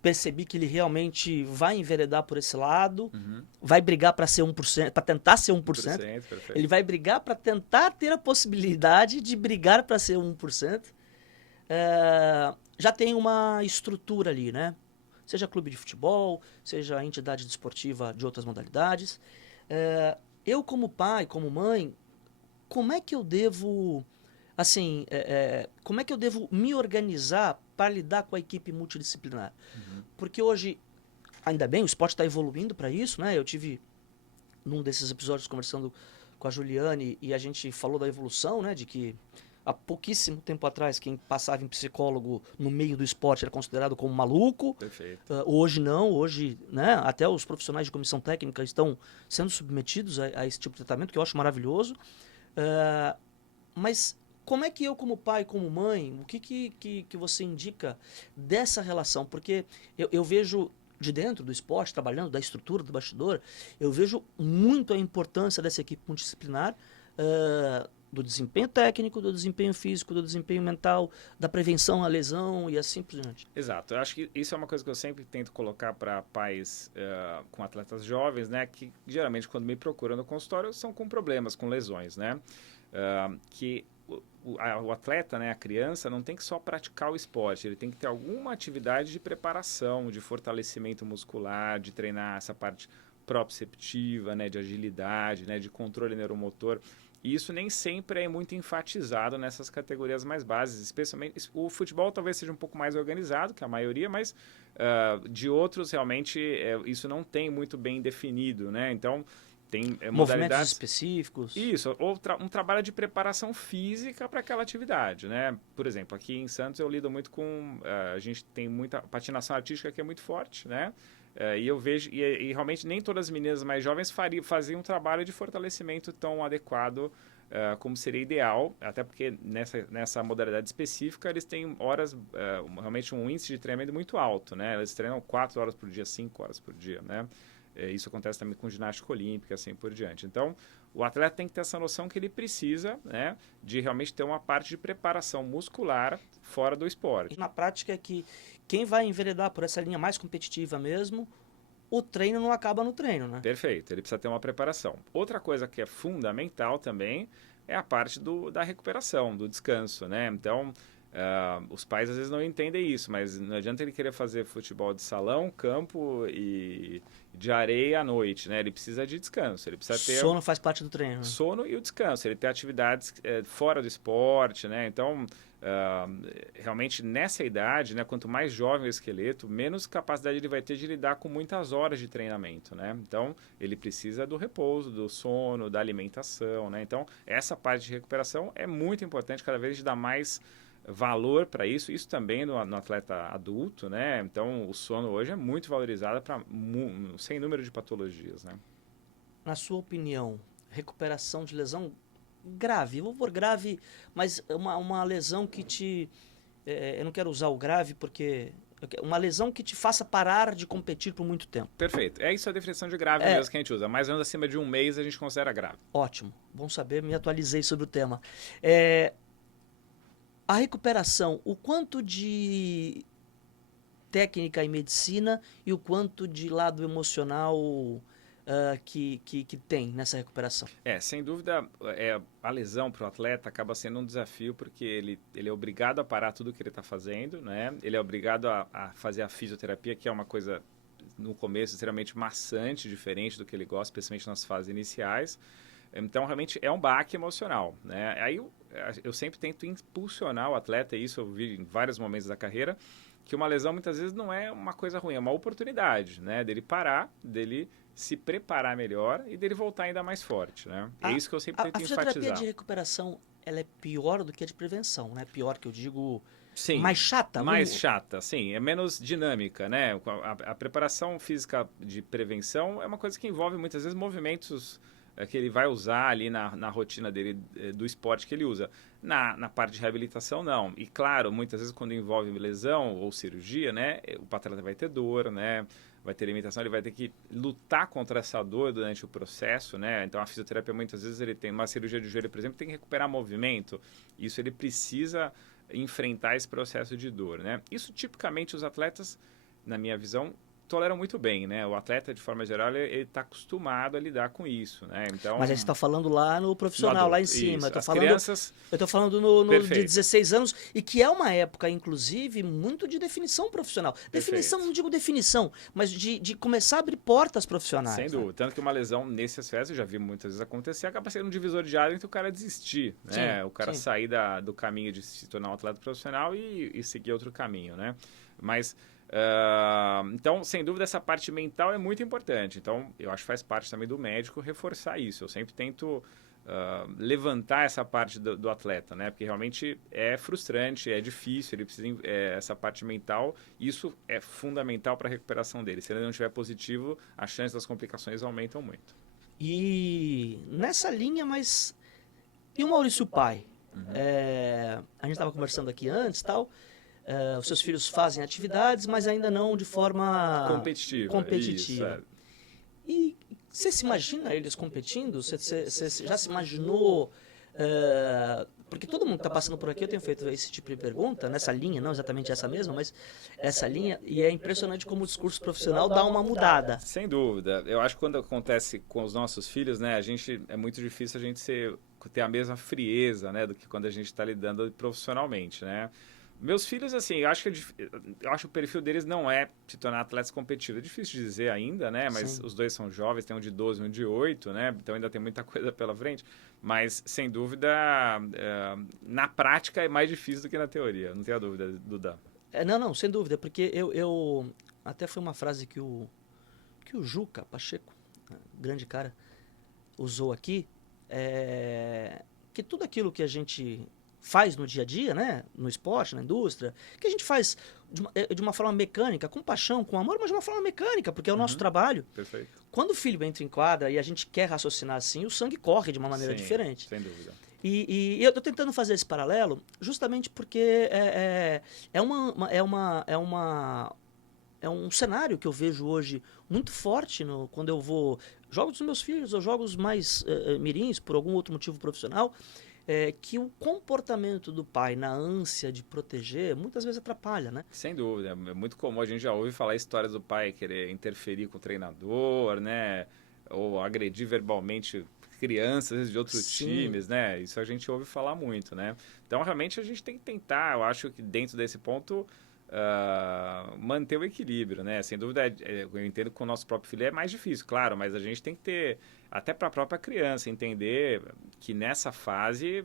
Percebi que ele realmente vai enveredar por esse lado, vai brigar para ser 1%, para tentar ser 1%. Ele vai brigar para tentar ter a possibilidade de brigar para ser 1%. Já tem uma estrutura ali, né? Seja clube de futebol, seja entidade desportiva de outras modalidades. Eu, como pai, como mãe, como é que eu devo... Assim, como é que eu devo me organizar para lidar com a equipe multidisciplinar? Porque hoje, ainda bem, o esporte está evoluindo para isso, né? Eu tive, num desses episódios, conversando com a Juliane e a gente falou da evolução, né? De que há pouquíssimo tempo atrás, quem passava em psicólogo no meio do esporte era considerado como maluco. Perfeito. Hoje não, hoje, né? Até os profissionais de comissão técnica estão sendo submetidos a esse tipo de tratamento, que eu acho maravilhoso. Mas... como é que eu, como pai, como mãe, o que você indica dessa relação? Porque eu vejo de dentro do esporte, trabalhando, da estrutura, do bastidor, eu vejo muito a importância dessa equipe multidisciplinar, do desempenho técnico, do desempenho físico, do desempenho mental, da prevenção à lesão e assim por diante. Exato. Eu acho que isso é uma coisa que eu sempre tento colocar para pais com atletas jovens, né? Que geralmente quando me procuram no consultório são com problemas, com lesões, né? Que o atleta, né, a criança, não tem que só praticar o esporte, ele tem que ter alguma atividade de preparação, de fortalecimento muscular, de treinar essa parte proprioceptiva, né, de agilidade, né, de controle neuromotor. E isso nem sempre é muito enfatizado nessas categorias mais básicas, especialmente o futebol talvez seja um pouco mais organizado que a maioria, mas de outros realmente isso não tem muito bem definido, né? Então tem Movimentos modalidades específicos. isso, ou um trabalho de preparação física para aquela atividade, né? Por exemplo, aqui em Santos eu lido muito com a gente tem muita patinação artística que é muito forte, né? E eu vejo, e realmente nem todas as meninas mais jovens faziam um trabalho de fortalecimento tão adequado como seria ideal, até porque nessa modalidade específica eles têm horas, realmente um índice de treinamento muito alto, né? Eles treinam 4 horas por dia, 5 horas por dia, né? Isso acontece também com ginástica olímpica, assim por diante. Então, o atleta tem que ter essa noção que ele precisa, né, de realmente ter uma parte de preparação muscular fora do esporte. Na prática é que quem vai enveredar por essa linha mais competitiva mesmo, o treino não acaba no treino, né? Perfeito, ele precisa ter uma preparação. Outra coisa que é fundamental também é a parte da recuperação, do descanso, né? Então, os pais às vezes não entendem isso, mas não adianta ele querer fazer futebol de salão, campo e de areia à noite, né? Ele precisa de descanso, ele precisa ter... Sono faz parte do treino. Né? Sono e o descanso, ele tem atividades fora do esporte, né? Então, realmente nessa idade, né, quanto mais jovem o esqueleto, menos capacidade ele vai ter de lidar com muitas horas de treinamento, né? Então, ele precisa do repouso, do sono, da alimentação, né? Então, essa parte de recuperação é muito importante, cada vez a gente dá mais valor para isso também no atleta adulto, né? Então, o sono hoje é muito valorizado para sem número de patologias, né? Na sua opinião, recuperação de lesão grave, eu vou por grave, mas uma lesão que te... eu não quero usar o grave porque... Uma lesão que te faça parar de competir por muito tempo. Perfeito. É isso a definição de grave mesmo que a gente usa. Mais ou menos acima de um mês a gente considera grave. Ótimo. Bom saber, me atualizei sobre o tema. A recuperação, o quanto de técnica e medicina e o quanto de lado emocional que tem nessa recuperação? Sem dúvida, a lesão para o atleta acaba sendo um desafio porque ele é obrigado a parar tudo que ele está fazendo, né? Ele é obrigado a fazer a fisioterapia, que é uma coisa, no começo, extremamente maçante, diferente do que ele gosta, especialmente nas fases iniciais. Então, realmente, é um baque emocional, né? Aí eu sempre tento impulsionar o atleta, e isso eu vi em vários momentos da carreira, que uma lesão muitas vezes não é uma coisa ruim, é uma oportunidade, né? Dele parar, dele se preparar melhor e dele voltar ainda mais forte, né? É isso que eu sempre tento enfatizar. A fisioterapia de recuperação, ela é pior do que a de prevenção, né? Pior que eu digo... Sim, mais chata? Mais chata, sim. É menos dinâmica, né? A preparação física de prevenção é uma coisa que envolve muitas vezes movimentos que ele vai usar ali na rotina dele, do esporte que ele usa. Na parte de reabilitação, não. E claro, muitas vezes quando envolve lesão ou cirurgia, né? O atleta vai ter dor, né? Vai ter limitação, ele vai ter que lutar contra essa dor durante o processo, né? Então, a fisioterapia, muitas vezes, ele tem uma cirurgia de joelho, por exemplo, tem que recuperar movimento. Isso ele precisa enfrentar esse processo de dor, né? Isso, tipicamente, os atletas, na minha visão, toleram muito bem, né? O atleta, de forma geral, ele está acostumado a lidar com isso, né? Então, mas a gente está falando lá no profissional, adulto, lá em cima. As crianças... Eu estou falando no de 16 anos, e que é uma época, inclusive, muito de definição profissional. Perfeito. Definição, não digo definição, mas de começar a abrir portas profissionais. Sem dúvida. Né? Tanto que uma lesão nesse aspecto, eu já vi muitas vezes acontecer, acaba sendo um divisor de água entre o cara desistir, né? Sim, o cara sair do caminho de se tornar um atleta profissional e seguir outro caminho, né? Mas... então, sem dúvida, essa parte mental é muito importante. Então, eu acho que faz parte também do médico reforçar isso. Eu sempre tento levantar essa parte do atleta, né? Porque realmente é frustrante, é difícil, ele precisa essa parte mental. Isso é fundamental para a recuperação dele. Se ele não estiver positivo, as chances das complicações aumentam muito. E nessa linha, mas... E o Maurício Pai? Uhum. A gente estava conversando aqui antes e tal... os seus filhos fazem atividades, mas ainda não de forma competitiva. Isso, E você se imagina eles competindo? Você já se imaginou? Porque todo mundo que está passando por aqui, eu tenho feito esse tipo de pergunta, nessa linha, não exatamente essa mesma, mas essa linha, e é impressionante como o discurso profissional dá uma mudada. Sem dúvida. Eu acho que quando acontece com os nossos filhos, né, é muito difícil a gente ter a mesma frieza, né, do que quando a gente está lidando profissionalmente, né? Meus filhos, assim, eu acho que o perfil deles não é se tornar atletas competitivos. É difícil de dizer ainda, né? Mas Sim. os dois são jovens, tem um de 12 e um de 8, né? Então ainda tem muita coisa pela frente. Mas, sem dúvida, na prática é mais difícil do que na teoria. Não tenha dúvida, Duda. Não, sem dúvida, porque até foi uma frase que o Juca Pacheco, grande cara, usou aqui, que tudo aquilo que a gente faz no dia a dia, né, no esporte, na indústria, que a gente faz de uma forma mecânica, com paixão, com amor, mas de uma forma mecânica, porque é o nosso trabalho. Perfeito. Quando o filho entra em quadra e a gente quer raciocinar assim, o sangue corre de uma maneira Sim, diferente. sem dúvida. E eu estou tentando fazer esse paralelo justamente porque é um cenário que eu vejo hoje muito forte quando eu vou jogos dos meus filhos ou jogos mais mirins, por algum outro motivo profissional, que o comportamento do pai na ânsia de proteger muitas vezes atrapalha, né? Sem dúvida. É muito comum, a gente já ouve falar histórias do pai querer interferir com o treinador, né? Ou agredir verbalmente crianças de outros Sim. times, né? Isso a gente ouve falar muito, né? Então, realmente, a gente tem que tentar, eu acho que dentro desse ponto, manter o equilíbrio, né? Sem dúvida, eu entendo que com o nosso próprio filho é mais difícil, claro, mas a gente tem que ter, até para a própria criança, entender que nessa fase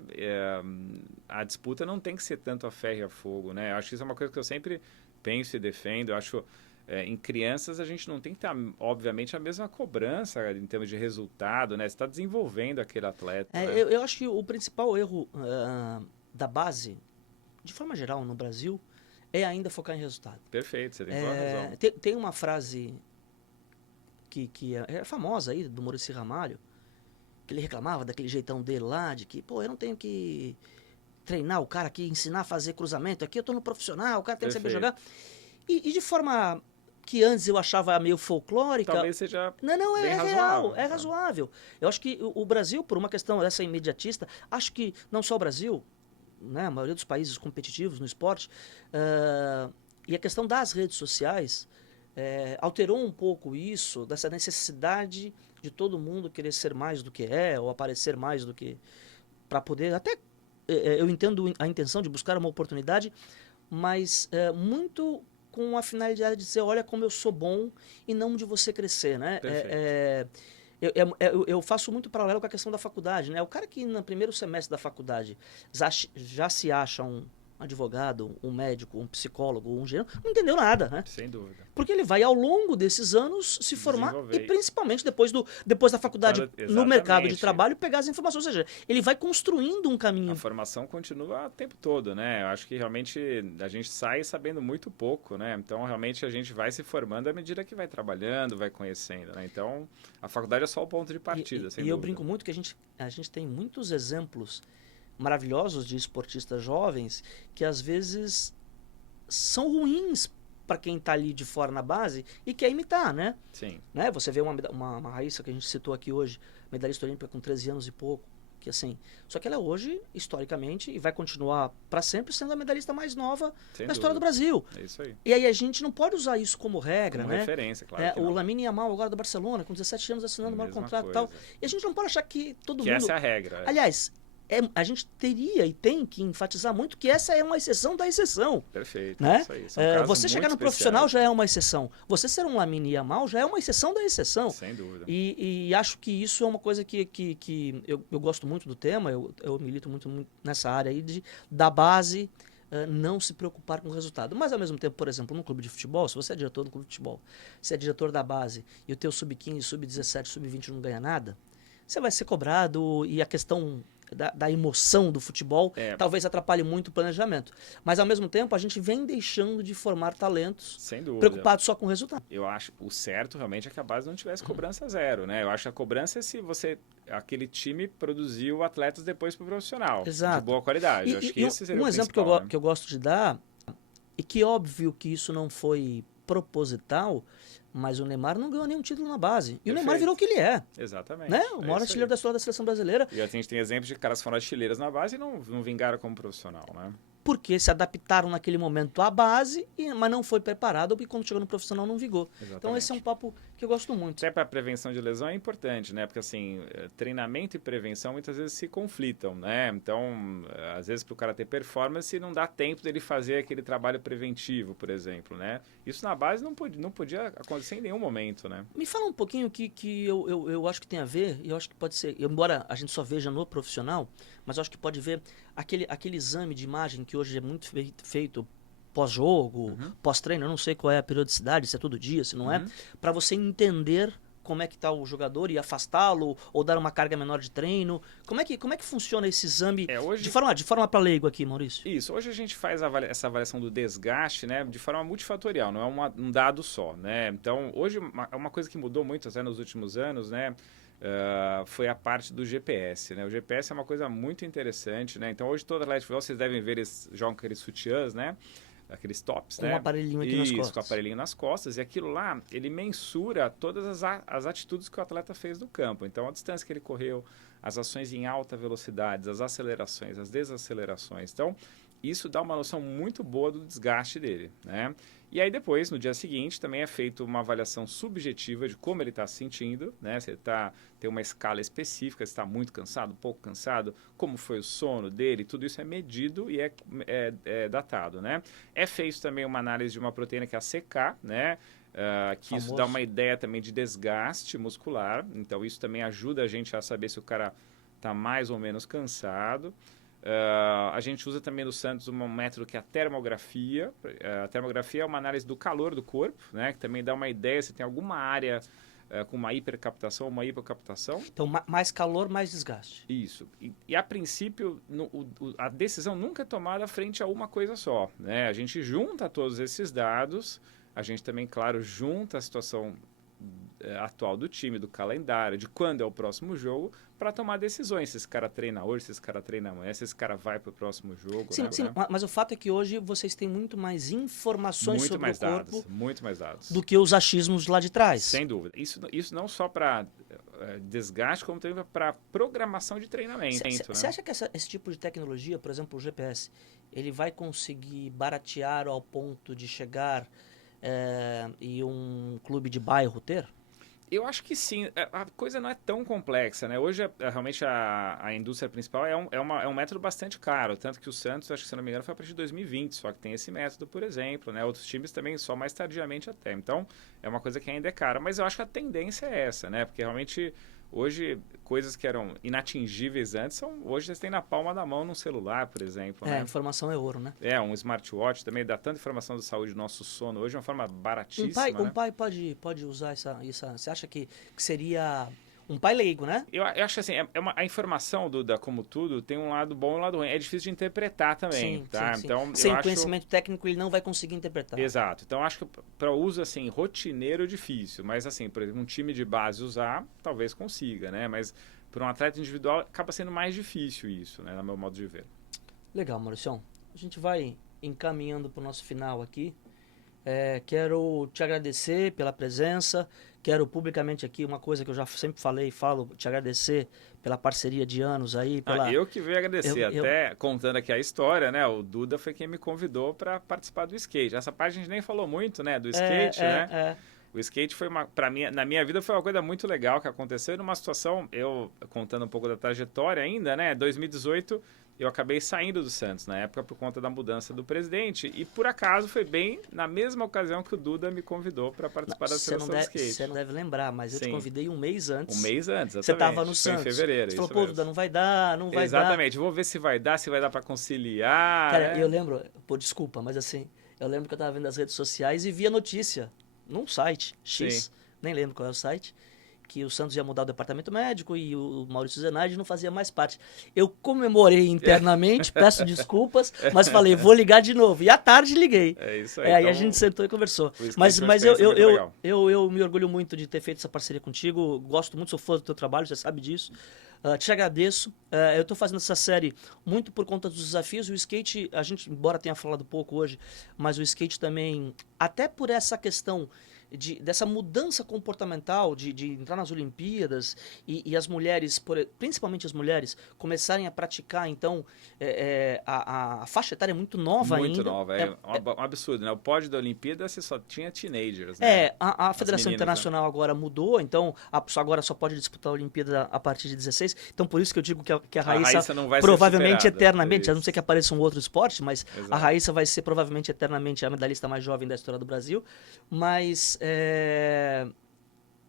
a disputa não tem que ser tanto a ferro e a fogo, né? Eu acho que isso é uma coisa que eu sempre penso e defendo. Eu acho em crianças a gente não tem que ter, obviamente, a mesma cobrança em termos de resultado, né? Você está desenvolvendo aquele atleta. Né? Eu acho que o principal erro da base, de forma geral no Brasil, é ainda focar em resultado. Perfeito, você tem toda a razão. Tem uma frase que é famosa aí, do Muricy Ramalho, que ele reclamava daquele jeitão dele lá, de que, pô, eu não tenho que treinar o cara aqui, ensinar a fazer cruzamento aqui, eu tô no profissional, o cara tem que saber jogar. E de forma que antes eu achava meio folclórica... Talvez seja Não, bem real, razoável. é razoável. Eu acho que o Brasil, por uma questão dessa imediatista, acho que não só o Brasil, né, a maioria dos países competitivos no esporte, e a questão das redes sociais alterou um pouco isso, dessa necessidade de todo mundo querer ser mais do que ou aparecer mais do que... para poder... Até eu entendo a intenção de buscar uma oportunidade, mas muito com a finalidade de dizer, olha como eu sou bom e não de você crescer, né? Eu faço muito paralelo com a questão da faculdade, né? O cara que no primeiro semestre da faculdade já se acha um advogado, um médico, um psicólogo, um engenheiro, não entendeu nada, né? Sem dúvida. Porque ele vai, ao longo desses anos, se formar e principalmente depois da faculdade no mercado de trabalho, pegar as informações. Ou seja, ele vai construindo um caminho. A formação continua o tempo todo, né? Eu acho que realmente a gente sai sabendo muito pouco, né? Então, realmente, a gente vai se formando à medida que vai trabalhando, vai conhecendo, né? Então, a faculdade é só o ponto de partida, sem dúvida. E eu brinco muito que a gente tem muitos exemplos maravilhosos de esportistas jovens que às vezes são ruins para quem está ali de fora na base e quer imitar, né? Sim. Né? Você vê uma Raíssa que a gente citou aqui hoje, medalhista olímpica com 13 anos e pouco, que assim, só que ela hoje, historicamente, e vai continuar para sempre sendo a medalhista mais nova da história do Brasil. É isso aí. E aí a gente não pode usar isso como regra, como né? referência, claro. O Lamine Yamal agora do Barcelona, com 17 anos assinando um maior contrato e tal. E a gente não pode achar que todo mundo... essa é a regra. Aliás, a gente teria e tem que enfatizar muito que essa é uma exceção da exceção. Perfeito, né? Isso aí. Você chegar no profissional já é uma exceção. Você ser um Lamine Yamal já é uma exceção da exceção. Sem dúvida. E acho que isso é uma coisa que eu gosto muito do tema, eu milito muito nessa área aí da base não se preocupar com o resultado. Mas, ao mesmo tempo, por exemplo, num clube de futebol, se você é diretor do clube de futebol, se é diretor da base e o teu sub-15, sub-17, sub-20 não ganha nada, você vai ser cobrado e a questão... Da emoção do futebol, talvez atrapalhe muito o planejamento. Mas, ao mesmo tempo, a gente vem deixando de formar talentos preocupados só com o resultado. Eu acho o certo, realmente, é que a base não tivesse cobrança zero, né? Eu acho que a cobrança é se aquele time produziu atletas depois para o profissional. Exato. De boa qualidade. Eu acho que esse seria um o exemplo que eu gosto de dar, e que óbvio que isso não foi proposital, mas o Neymar não ganhou nenhum título na base. E Perfeito. o Neymar virou o que ele é. Exatamente. Né? O maior artilheiro da história da seleção brasileira. E a gente tem exemplos de caras que foram artilheiros na base e não vingaram como profissional, né? Porque se adaptaram naquele momento à base, mas não foi preparado e quando chegou no profissional não vingou. Exatamente. Então esse é um papo que eu gosto muito. Até para prevenção de lesão é importante, né? Porque assim, treinamento e prevenção muitas vezes se conflitam, né? Então, às vezes para o cara ter performance não dá tempo dele fazer aquele trabalho preventivo, por exemplo, né? Isso na base não podia acontecer em nenhum momento, né? Me fala um pouquinho que eu acho que tem a ver, e eu acho que pode ser, embora a gente só veja no profissional, mas eu acho que pode ver aquele exame de imagem que hoje é muito feito pós-jogo, pós-treino, eu não sei qual é a periodicidade, se é todo dia, se não é, para você entender como é que está o jogador e afastá-lo ou dar uma carga menor de treino. Como é que funciona esse exame Hoje... de forma para leigo aqui, Maurício? Isso, hoje a gente faz essa avaliação do desgaste, né, de forma multifatorial, não é um dado só, né? Então, hoje, uma coisa que mudou muito até nos últimos anos, né, foi a parte do GPS, né? O GPS é uma coisa muito interessante, né? Então, hoje todo atleta de futebol, vocês devem ver, eles jogam aqueles sutiãs, né? Aqueles tops, né? Com um aparelhinho aqui nas costas. Isso, com o aparelhinho nas costas. E aquilo lá, ele mensura todas as atitudes que o atleta fez no campo. Então, a distância que ele correu, as ações em alta velocidade, as acelerações, as desacelerações. Então, isso dá uma noção muito boa do desgaste dele, né? E aí depois, no dia seguinte, também é feita uma avaliação subjetiva de como ele está se sentindo, né? Se ele tem uma escala específica, se está muito cansado, pouco cansado, como foi o sono dele, tudo isso é medido e é datado, né? É feito também uma análise de uma proteína que é a CK, né? Que isso dá uma ideia também de desgaste muscular, então isso também ajuda a gente a saber se o cara está mais ou menos cansado. A gente usa também no Santos um método que é a termografia. A termografia é uma análise do calor do corpo, né? Que também dá uma ideia se tem alguma área com uma hipercaptação ou uma hipocaptação. Então, mais calor, mais desgaste. Isso. E a princípio, a decisão nunca é tomada frente a uma coisa só, né? A gente junta todos esses dados, a gente também, claro, junta a situação atual do time, do calendário, de quando é o próximo jogo, para tomar decisões. Se esse cara treina hoje, se esse cara treina amanhã, se esse cara vai para o próximo jogo. Sim, né? sim, mas o fato é que hoje vocês têm muito mais informações sobre o corpo muito mais dados do que os achismos lá de trás. Sem dúvida. Isso não só para desgaste, como também para programação de treinamento. Você acha que esse tipo de tecnologia, por exemplo, o GPS, ele vai conseguir baratear ao ponto de chegar e um clube de bairro ter? Eu acho que sim. A coisa não é tão complexa, né? Hoje, realmente, a indústria principal é um método bastante caro. Tanto que o Santos, acho que se não me engano, foi a partir de 2020. Só que tem esse método, por exemplo, né? Outros times também só mais tardiamente até. Então, é uma coisa que ainda é cara. Mas eu acho que a tendência é essa, né? Porque realmente, hoje, coisas que eram inatingíveis antes, hoje vocês têm na palma da mão num celular, por exemplo. A informação é ouro, né? Um smartwatch também dá tanta informação da saúde do nosso sono hoje de uma forma baratíssima. Um pai pode usar essa. Você acha que seria um pai leigo, né? Eu acho assim, a informação, Duda, como tudo, tem um lado bom e um lado ruim. É difícil de interpretar também, tá? Sim. Então, sem conhecimento técnico, ele não vai conseguir interpretar. Exato. Então, acho que para uso, assim, rotineiro, difícil. Mas, assim, por exemplo, um time de base usar, talvez consiga, né? Mas para um atleta individual, acaba sendo mais difícil isso, né? No meu modo de ver. Legal, Mauricião. A gente vai encaminhando para o nosso final aqui. Quero te agradecer pela presença. Quero publicamente aqui uma coisa que eu já sempre falei e falo, te agradecer pela parceria de anos aí. Eu que venho agradecer, até contando aqui a história, né? O Duda foi quem me convidou para participar do skate. Essa parte a gente nem falou muito, né? Do skate, né? O skate foi na minha vida foi uma coisa muito legal que aconteceu numa situação, eu contando um pouco da trajetória ainda, né? 2018, eu acabei saindo do Santos na época por conta da mudança do presidente e por acaso foi bem na mesma ocasião que o Duda me convidou para participar da seleção do skate. Você não deve lembrar, mas eu te convidei um mês antes. Um mês antes, exatamente. Você estava no Santos. Foi em fevereiro. Você falou, pô, Duda, não vai dar. Exatamente, vou ver se vai dar para conciliar. Cara, eu lembro, desculpa, mas assim, eu lembro que eu estava vendo as redes sociais e vi a notícia num site X, nem lembro qual é o site, que o Santos ia mudar o departamento médico e o Maurício Zenaide não fazia mais parte. Eu comemorei internamente, peço desculpas, mas falei, vou ligar de novo. E à tarde liguei. É isso aí. Aí a gente sentou e conversou. Mas eu me orgulho muito de ter feito essa parceria contigo. Gosto muito, sou fã do teu trabalho, você sabe disso. Te agradeço. Eu estou fazendo essa série muito por conta dos desafios. O skate, a gente, embora tenha falado pouco hoje, mas o skate também, até por essa questão dessa mudança comportamental de entrar nas Olimpíadas e as mulheres, principalmente as mulheres, começarem a praticar, então, a faixa etária é muito nova ainda. Muito nova, um absurdo, né? O pódio da Olimpíada você só tinha teenagers, né? né? A Federação Internacional agora mudou, então agora só pode disputar a Olimpíada a partir de 16, então por isso que eu digo que a Raíssa não vai provavelmente ser superada, eternamente, a não ser que apareça um outro esporte, mas Exato. A Raíssa vai ser provavelmente eternamente a medalhista mais jovem da história do Brasil, mas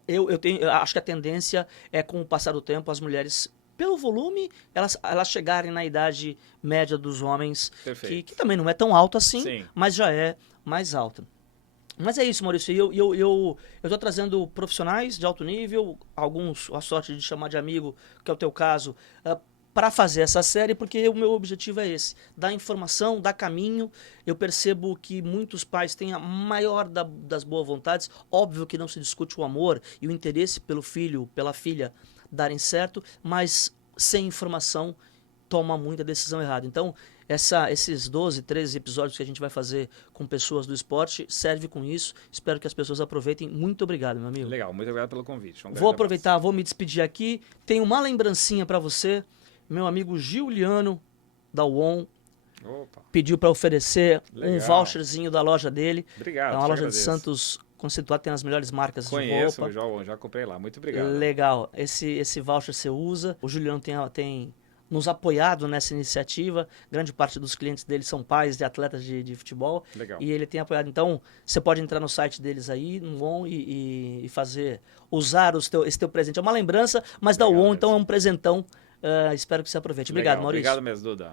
eu acho que a tendência é, com o passar do tempo, as mulheres, pelo volume, elas chegarem na idade média dos homens, que também não é tão alto assim, Sim. mas já é mais alta. Mas é isso, Maurício. Eu estou trazendo profissionais de alto nível, alguns a sorte de chamar de amigo, que é o teu caso, para fazer essa série, porque o meu objetivo é esse, dar informação, dar caminho. Eu percebo que muitos pais têm a maior das boas vontades, óbvio que não se discute o amor e o interesse pelo filho, pela filha darem certo, mas sem informação toma muita decisão errada. Então, esses 12, 13 episódios que a gente vai fazer com pessoas do esporte serve com isso. Espero que as pessoas aproveitem. Muito obrigado, meu amigo. Legal, muito obrigado pelo convite. Vou aproveitar, vou me despedir aqui. Tenho uma lembrancinha para você. Meu amigo Giuliano, da UON, pediu para oferecer um voucherzinho da loja dele. Obrigado. É uma loja de Santos conceituada, tem as melhores marcas de roupa. Conheço, já comprei lá. Muito obrigado. Legal. Esse voucher você usa. O Giuliano tem nos apoiado nessa iniciativa. Grande parte dos clientes dele são pais de atletas de futebol. Legal. E ele tem apoiado. Então, você pode entrar no site deles aí, no UON, e usar esse teu presente. É uma lembrança, mas da UON, então é um presentão. Espero que você aproveite. Obrigado, Maurício. Obrigado mesmo, Duda.